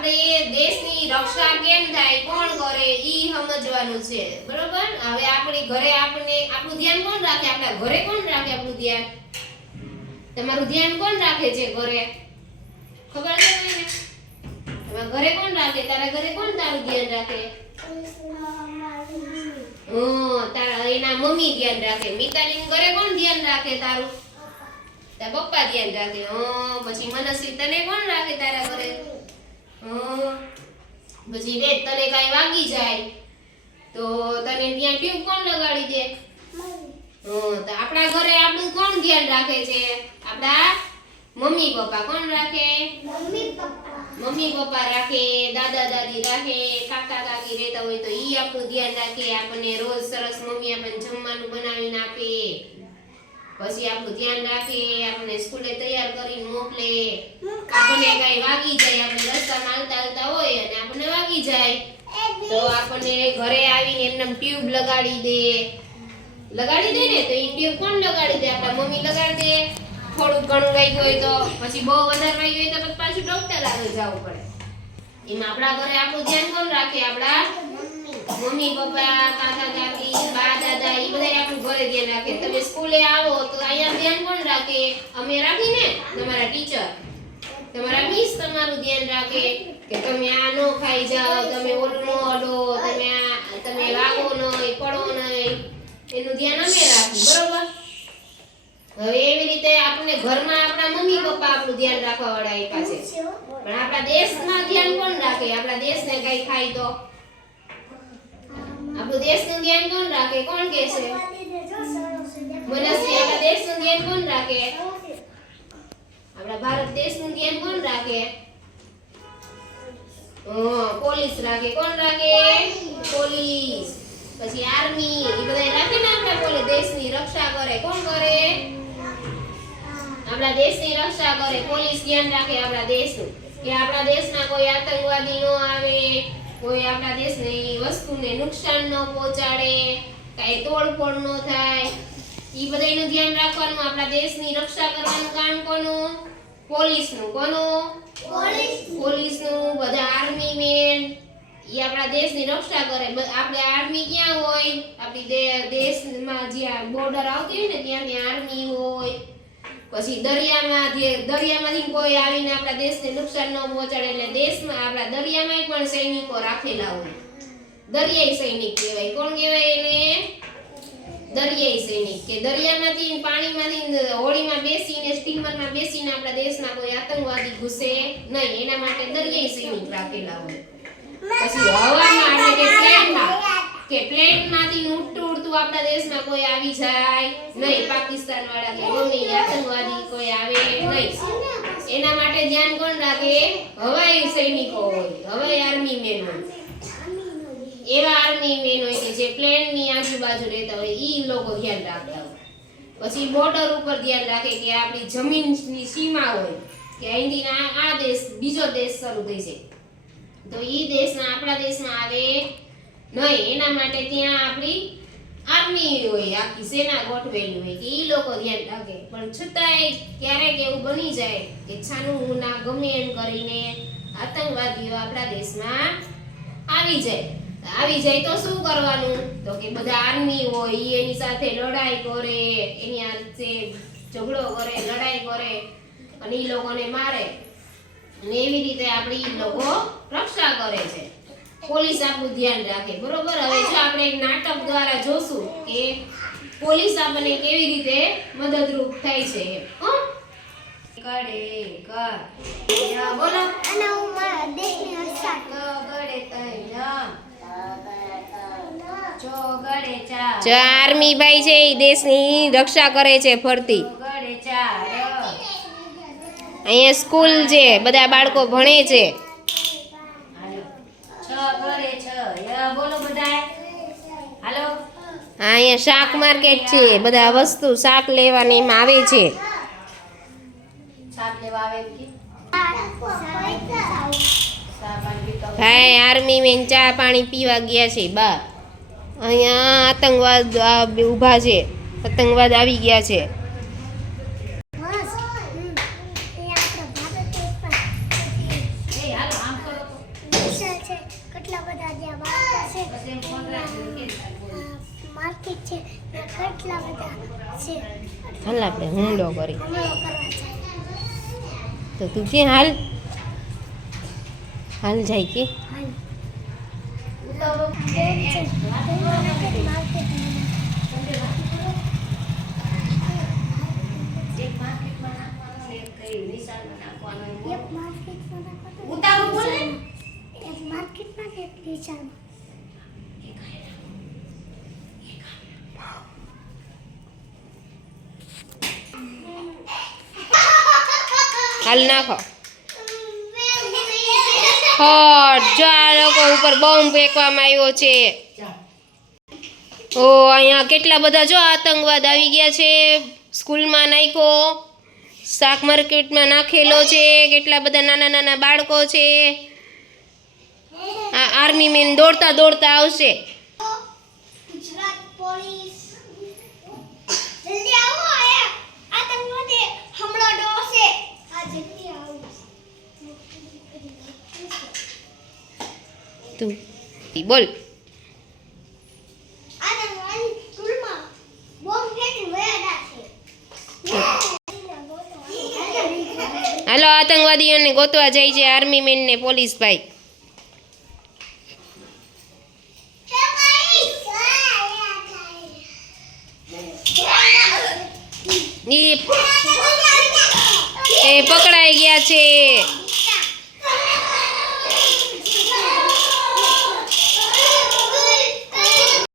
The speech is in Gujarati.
આપણે દેશની રક્ષા કેમ થાય, કોણ કરે, ઈ સમજવાનું છે. બરોબર? હવે આપણી ઘરે આપણે આપણું ધ્યાન કોણ રાખે? આપણા ઘરે કોણ રાખે આપણું ધ્યાન? તમારું ધ્યાન કોણ રાખે છે ઘરે? ખબર છે તમને? ઘરે કોણ રાખે? તારા ઘરે કોણ તારું ધ્યાન રાખે? તારા એના મમ્મી ધ્યાન રાખે. મિતાલીન ઘરે કોણ ધ્યાન રાખે તારું? તારા પપ્પા ધ્યાન રાખે. હ, પછી મનસ્વી તને કોણ રાખે તારા ઘરે? પછી વેદ તને કાંઈ વાગી જાય તો તને ત્યાં ટ્યુબ કોણ લગાડી દે? તો આપણા ઘરે આપણું કોણ ધ્યાન રાખે છે? આપણા મમ્મી પપ્પા કોણ રાખે? મમ્મી પપ્પા રાખે દાદા દાદી રાખે કાકા કાકી રહેતા હોય તો ઈ આપણું ધ્યાન રાખે આપણને રોજ સરસ મમ્મી આપણને જમવાનું બનાવીને આપે. પછી આપણું ધ્યાન રાખે આપણને સ્કૂલે તૈયાર કરીને મોકલે. આપણને કઈ વાગી જાય આપણે રસ્તામાં હાલતા હાલતા હોય અને આપણને વાગી જાય. તો આપણને ઘરે આવીને એમને ટ્યુબ લગાડી દે. લગાડી દે ને તો એ ટ્યુબ કોણ લગાડી દે? આપણા મમ્મી લગાડી દે. થોડુંક ઘણું વાગ્યું હોય તો પછી બહુ વધારે વાગ્યું હોય તો પછી પાછું ડોક્ટર આગળ જવું પડે. એમાં આપણા ઘરે આપણું ધ્યાન કોણ રાખે? આપણા મમ્મી, પપ્પા કાકા કાકી બા, દાદા એ બધા આપણું ઘરે ધ્યાન રાખે. તમે સ્કૂલે આવો તો અહીંયા ધ્યાન કોણ રાખે? અમે રાખીને? તમારા ટીચર તમારા મિસ તમારું ધ્યાન રાખે કે તમે આ ન ખાઈ જાઓ, તમે ઓલું ન અડો, તમે આ, તમે વાગો નહીં પડો નહીં એનું ધ્યાન અમે રાખવું બરોબર? હવે એવી રીતે આપણે ઘરમાં આપણા મમ્મી, પપ્પા આપણું ધ્યાન રાખવા વાળા આપ્યા છે. પણ આપણા દેશમાં ધ્યાન કોણ રાખે? આપણા દેશને કઈ ખાય તો? આપણું દેશનું ધ્યાન કોણ રાખે? કોણ કે છે? મનસ્વી આપણા દેશનું ધ્યાન કોણ રાખે? આપણા ભારત દેશનું ધ્યાન કોણ રાખે? પોલીસ રાખે. કોણ રાખે? પોલીસ. પછી આર્મી. એ બધા રાખે ને આપણા પોલીસ. દેશની રક્ષા કરે. કોણ કરે? આપણા દેશની રક્ષા કરે. પોલીસ ધ્યાન રાખે આપણા દેશનું. કે આપણા દેશના કોઈ આતંકવાદી ન આવે. કોઈ આપણા દેશની વસ્તુને નુકસાન ન પહોંચાડે કાંઈ તોડફોડ ન થાય. એ બધાનું ધ્યાન રાખવાનું આપણા દેશની રક્ષા કરવાનું કામ કોનું? પોલીસનું કોનું? પોલીસનું. બધા આર્મી મેન. એ આપણા દેશની રક્ષા કરે. આપણે આર્મી ક્યાં હોય? આપણી દેશમાં જ્યાં બોર્ડર આવતી હોય ને ત્યાં ત્યાં આર્મી હોય. પછી દરિયામાં દરિયામાંથી કોઈ આવીને આપણા દેશને નુકસાન ન પહોંચાડે એટલે દેશમાં આપણા દરિયામાં પણ સૈનિકો રાખેલા હોય. દરિયાઈ સૈનિક કહેવાય. કોણ કહેવાય એને? દરિયાઈ સૈનિક કે દરિયામાંથી પાણીમાંથી હોળીમાં બેસીને, સ્ટીમરમાં બેસીને આપણા દેશમાં કોઈ આતંકવાદી ઘૂસે નહીં. એના માટે દરિયાઈ સૈનિક રાખેલા હોય. પછી હવામાં એટલે કે પ્લેનમાં, કે પ્લેનમાંથી ઉડતું ઉડતું આપણા દેશમાં કોઈ આવી જાય નહીં પાકિસ્તાન વાળા કે ગમે આતંકવાદી કોઈ આવે નહીં. એના માટે ધ્યાન કોણ રાખે? હવાઈ સૈનિકો હોય, હવાઈ આર્મી મેન હોય. એવા આર્મી મેન હોય કે જે પ્લેનની આજુબાજુ રહેતા હોય, ઈ લોકો ધ્યાન રાખતા હોય. પછી બોર્ડર ઉપર ધ્યાન રાખે કે આપણી જમીનની સીમા હોય, કે અહીંથી આ દેશ બીજો દેશ શરૂ થઈ છે તો ઈ દેશના આપણા દેશમાં આવે નહીં. એના માટે ત્યાં આપણી આર્મી હોય, આખી સેના ગોઠવેલી હોય, કે એ લોકો ધ્યાન રાખે. પણ છતાંય ક્યારેક એવું બની જાય કે છાનું ના ગમે એમ કરીને આતંકવાદીઓ આપણા દેશમાં આવી જાય. આવી જાય તો શું કરવાનું? તો કે બધા આર્મી હોય એ એની સાથે લડાઈ કરે, એની સાથે ઝઘડો કરે, લડાઈ કરે, અને એ લોકોને મારે. અને એવી રીતે આપણી લોકો રક્ષા કરે છે. પોલીસ આપણું ધ્યાન રાખે. બરોબર? હવે જો આપણે એક નાટક દ્વારા જોશું કે પોલીસ આપણને કેવી રીતે મદદરૂપ થાય છે. હો? કરે કર યા બોલો ગગડે તૈયા ચોગડે ચાર. જો આર્મી ભાઈ છે એ દેશની રક્ષા કરે છે ફરતી. અહીંયા સ્કૂલ છે બધા બાળકો ભણે છે હાલો છ ગડે છ ય બોલો બધાય હાલો આ અહીંયા શાક માર્કેટ છે. બધા વસ્તુ શાક લેવાની એમાં આવે છે. ભાઈ આર્મી મેન ચા પાણી પીવા ગયા છે બા. અહીંયા આતંકવાદ ઊભા છે. આતંકવાદ આવી ગયા છે. છે હાલ આપણે હુંડો કરી. તો તું કે હાલ? હાલ જાય કે હાલ બોમ્બ છે માર્કેટ માર્કેટ એક માર્કેટમાં નાખો ઉતાવળ બોલે એક માર્કેટમાં કે એક વિચારમાં હાલ નાખો. હટ, જો આ લોકો ઉપર બોમ્બ ફેંકવામાં આવ્યો છે. ઓ, અહીંયા કેટલા બધા જો આતંકવાદ આવી ગયા છે. સ્કૂલમાં નાખ્યો. શાક માર્કેટમાં નાખેલો છે. કેટલા બધા નાના નાના બાળકો છે. આ આર્મી મેન દોડતા દોડતા આવશે. જલ્દી આવો તું. બોલ. હાલો આતંકવાદીઓને ગોતવા જાય છે આર્મી મેન ને પોલીસ ભાઈ. એ પકડાઈ ગયા છે.